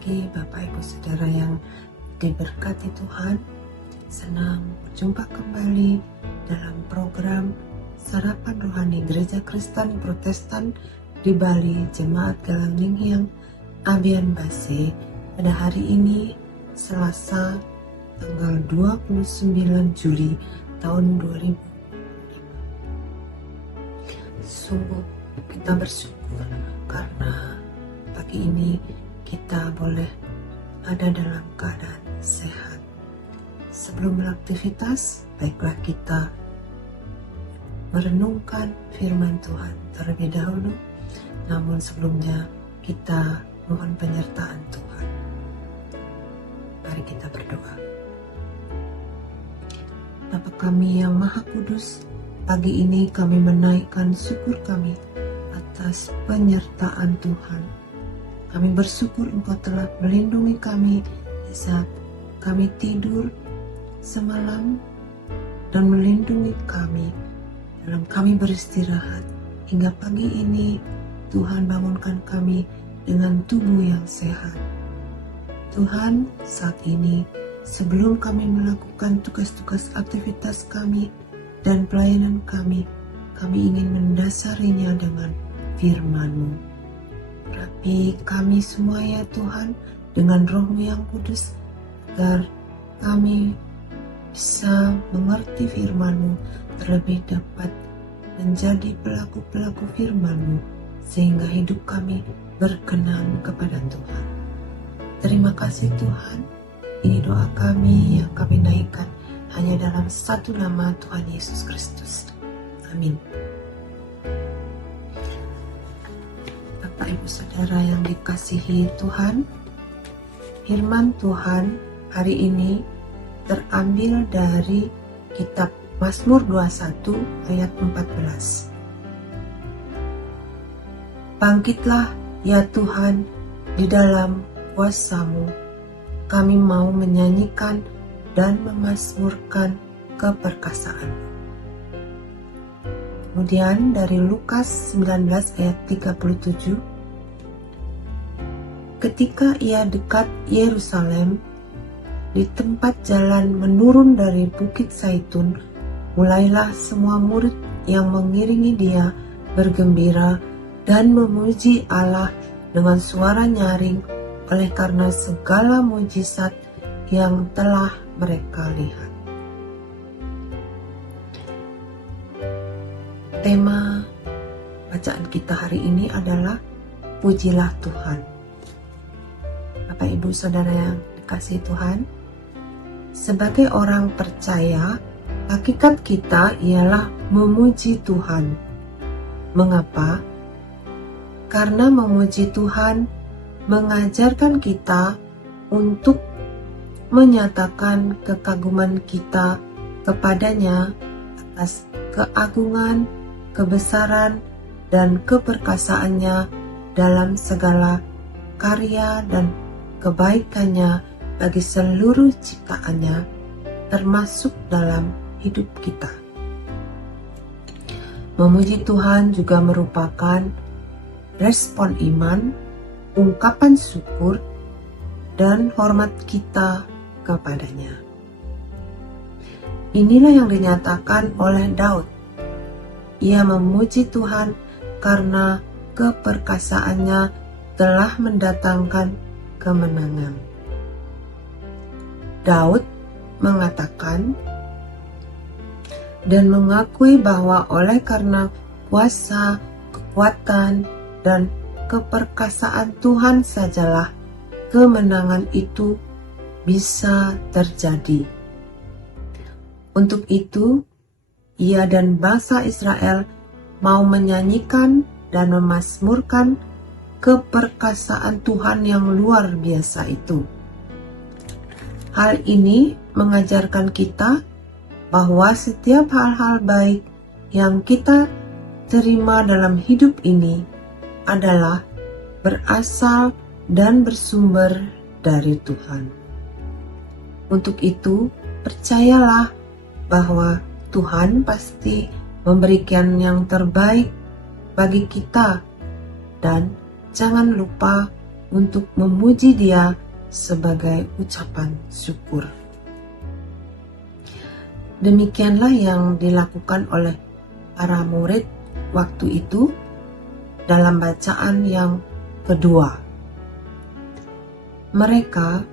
pagi Bapak Ibu Saudara yang diberkati Tuhan. Senang berjumpa kembali dalam program Sarapan Rohani Gereja Kristen Protestan di Bali, Jemaat Galang Ninghyang, Abian Base, pada hari ini Selasa tanggal 29 Juli tahun 2000. Sungguh kita bersyukur karena pagi ini kita boleh ada dalam keadaan sehat. Sebelum beraktivitas, baiklah kita merenungkan firman Tuhan terlebih dahulu. Namun sebelumnya kita mohon penyertaan Tuhan. Mari kita berdoa. Bapa kami yang Maha Kudus, pagi ini kami menaikkan syukur kami atas penyertaan Tuhan. Kami bersyukur Engkau telah melindungi kami di saat kami tidur semalam dan melindungi kami dalam kami beristirahat hingga pagi ini. Tuhan bangunkan kami dengan tubuh yang sehat. Tuhan, saat ini sebelum kami melakukan tugas-tugas aktivitas kami dan pelayanan kami ingin mendasarinya dengan firman-Mu. Rapi kami semua ya Tuhan dengan Roh-Mu yang kudus, agar kami bisa mengerti firman-Mu, terlebih dapat menjadi pelaku-pelaku firman-Mu, sehingga hidup kami berkenan kepada Tuhan. Terima kasih Tuhan, ini doa kami yang kami naikkan hanya dalam satu nama, Tuhan Yesus Kristus. Amin. Bapak Ibu Saudara yang dikasihi Tuhan, firman Tuhan hari ini terambil dari kitab Mazmur 21 ayat 14. Bangkitlah ya Tuhan di dalam kuasa-Mu, kami mau menyanyikan dan memazmurkan keperkasaan-Mu. Kemudian dari Lukas 19 ayat 37, ketika ia dekat Yerusalem, di tempat jalan menurun dari Bukit Zaitun, mulailah semua murid yang mengiringi dia bergembira dan memuji Allah dengan suara nyaring oleh karena segala mujizat yang telah mereka lihat. Tema bacaan kita hari ini adalah Pujilah Tuhan. Bapak Ibu Saudara yang dikasihi Tuhan, sebagai orang percaya, hakikat kita ialah memuji Tuhan. Mengapa? Karena memuji Tuhan mengajarkan kita untuk menyatakan kekaguman kita kepadanya atas keagungan, kebesaran, dan keperkasaannya dalam segala karya dan kebaikannya bagi seluruh ciptaannya, termasuk dalam hidup kita. Memuji Tuhan juga merupakan respon iman, ungkapan syukur, dan hormat kita kepadanya. Inilah yang dinyatakan oleh Daud. Ia memuji Tuhan karena keperkasaannya telah mendatangkan kemenangan. Daud mengatakan dan mengakui bahwa oleh karena kuasa, kekuatan, dan keperkasaan Tuhan sajalah kemenangan itu bisa terjadi. Untuk itu, ia dan bangsa Israel mau menyanyikan dan memazmurkan keperkasaan Tuhan yang luar biasa itu. Hal ini mengajarkan kita bahwa setiap hal-hal baik yang kita terima dalam hidup ini adalah berasal dan bersumber dari Tuhan. Untuk itu, percayalah bahwa Tuhan pasti memberikan yang terbaik bagi kita, dan jangan lupa untuk memuji Dia sebagai ucapan syukur. Demikianlah yang dilakukan oleh para murid waktu itu dalam bacaan yang kedua. Mereka,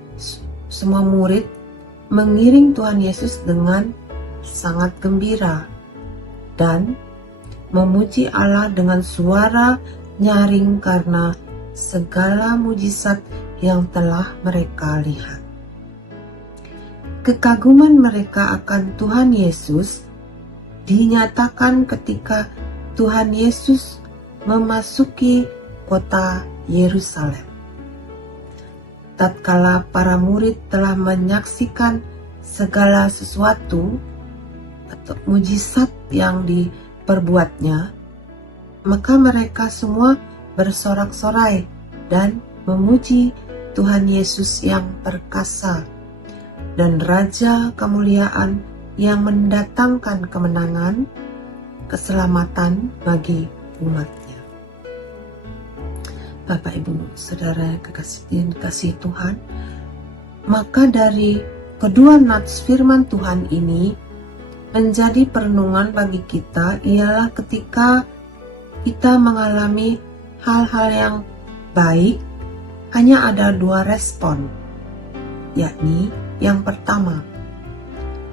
semua murid, mengiring Tuhan Yesus dengan sangat gembira dan memuji Allah dengan suara nyaring karena segala mujizat yang telah mereka lihat. Kekaguman mereka akan Tuhan Yesus dinyatakan ketika Tuhan Yesus memasuki kota Yerusalem. Tatkala para murid telah menyaksikan segala sesuatu atau mujizat yang diperbuatnya, maka mereka semua bersorak-sorai dan memuji Tuhan Yesus yang perkasa dan Raja kemuliaan yang mendatangkan kemenangan, keselamatan bagi umatnya. Bapak, Ibu, Saudara kekasih Tuhan, maka dari kedua nats firman Tuhan ini menjadi perenungan bagi kita ialah ketika kita mengalami hal-hal yang baik, hanya ada dua respon, yakni yang pertama,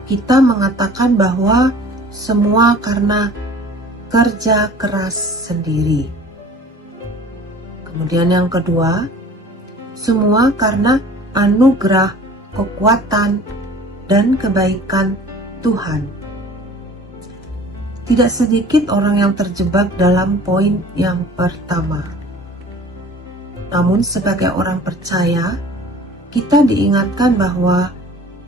kita mengatakan bahwa semua karena kerja keras sendiri. Kemudian yang kedua, semua karena anugerah, kekuatan, dan kebaikan Tuhan. Tidak sedikit orang yang terjebak dalam poin yang pertama. Namun sebagai orang percaya, kita diingatkan bahwa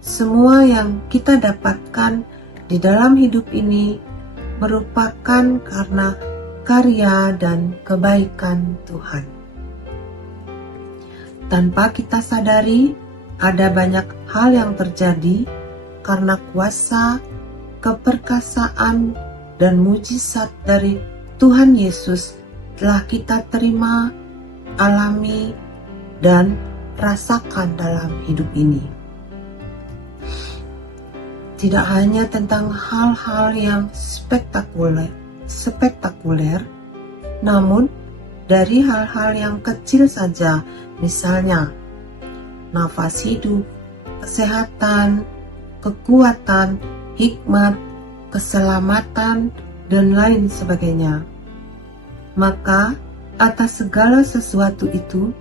semua yang kita dapatkan di dalam hidup ini merupakan karena karya dan kebaikan Tuhan. Tanpa kita sadari, ada banyak hal yang terjadi karena kuasa, keperkasaan, dan mujizat dari Tuhan Yesus telah kita terima, alami, dan rasakan dalam hidup ini. Tidak hanya tentang hal-hal yang spektakuler, namun dari hal-hal yang kecil saja, misalnya nafas hidup, kesehatan, kekuatan, hikmat, keselamatan, dan lain sebagainya. Maka atas segala sesuatu itu,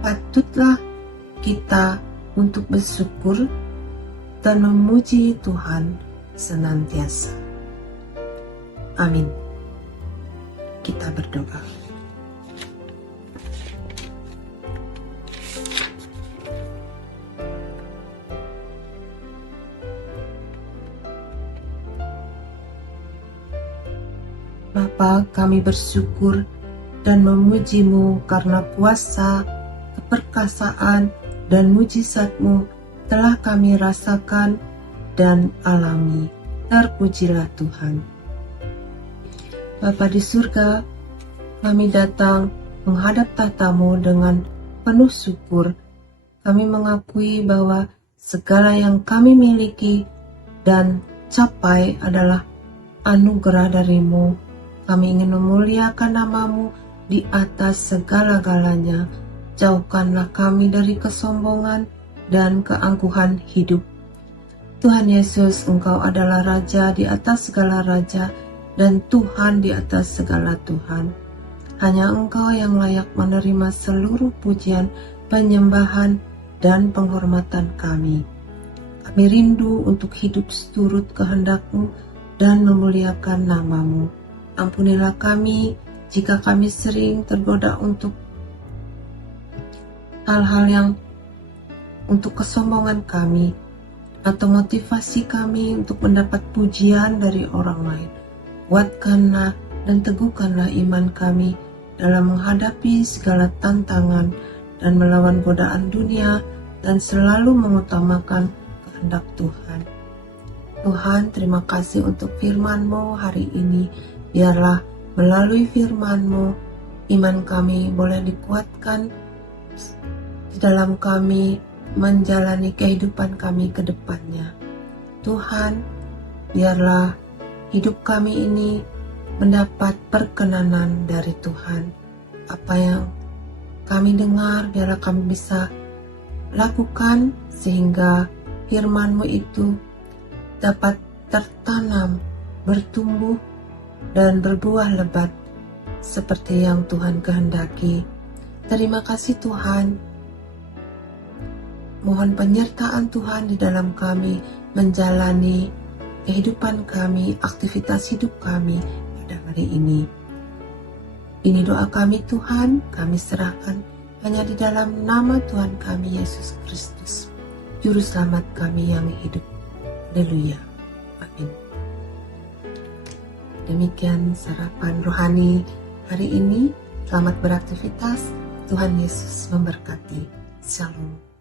patutlah kita untuk bersyukur dan memuji Tuhan senantiasa. Amin. Kita berdoa. Bapa, kami bersyukur dan memuji-Mu karena kuasa, keperkasaan, dan mujizat-Mu telah kami rasakan dan alami. Terpujilah Tuhan. Bapa di surga, kami datang menghadap tahta-Mu dengan penuh syukur. Kami mengakui bahwa segala yang kami miliki dan capai adalah anugerah dari-Mu. Kami ingin memuliakan nama-Mu di atas segala-galanya. Jauhkanlah kami dari kesombongan dan keangkuhan hidup. Tuhan Yesus, Engkau adalah Raja di atas segala Raja dan Tuhan di atas segala Tuhan. Hanya Engkau yang layak menerima seluruh pujian, penyembahan, dan penghormatan kami. Kami rindu untuk hidup seturut kehendak-Mu dan memuliakan nama-Mu. Ampunilah kami jika kami sering tergoda untuk hal-hal yang untuk kesombongan kami atau motivasi kami untuk mendapat pujian dari orang lain. Kuatkanlah dan teguhkanlah iman kami dalam menghadapi segala tantangan dan melawan godaan dunia dan selalu mengutamakan kehendak Tuhan. Tuhan, terima kasih untuk firman-Mu hari ini. Biarlah melalui firman-Mu, iman kami boleh dikuatkan di dalam kami menjalani kehidupan kami ke depannya. Tuhan, biarlah hidup kami ini mendapat perkenanan dari Tuhan. Apa yang kami dengar, biarlah kami bisa lakukan sehingga firman-Mu itu dapat tertanam, bertumbuh, dan berbuah lebat seperti yang Tuhan kehendaki. Terima kasih Tuhan. Mohon penyertaan Tuhan di dalam kami menjalani kehidupan kami, aktivitas hidup kami pada hari ini. Ini doa kami Tuhan, kami serahkan hanya di dalam nama Tuhan kami Yesus Kristus, Juru Selamat kami yang hidup. Haleluya. Amin. Demikian sarapan rohani hari ini. Selamat beraktivitas. Tuhan Yesus memberkati. Shalom.